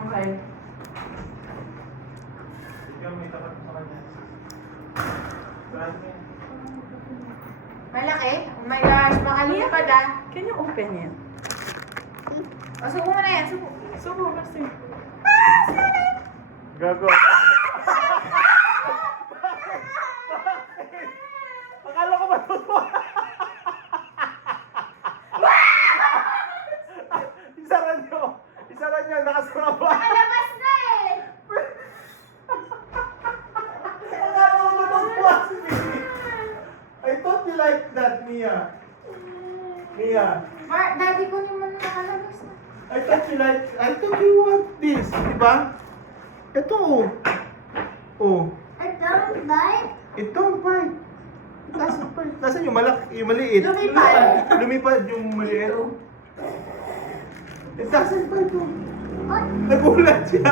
Okay. Bigyan mo itapat mo sa kanya. Brand niya. Malaki? Oh my gosh, makalipad ah. Can you open it? O, subo mo na yan, subo. Subo kasi. Gago. Akala ko ba ito? Isara nyo. Isara nyo. Nakasara ba? Nakalabas na eh! Akala ko ba ito? I thought you liked that, Mia. Mia. Daddy ko naman nakalabas na. I thought you want this. Diba? Ito oh. Oh. I don't like. It don't bite. It doesn't bite. Nasaan yung maliit? Lumipad. Lumipad yung maliit. Ito. It doesn't bite. Oh. What? Nagulat siya.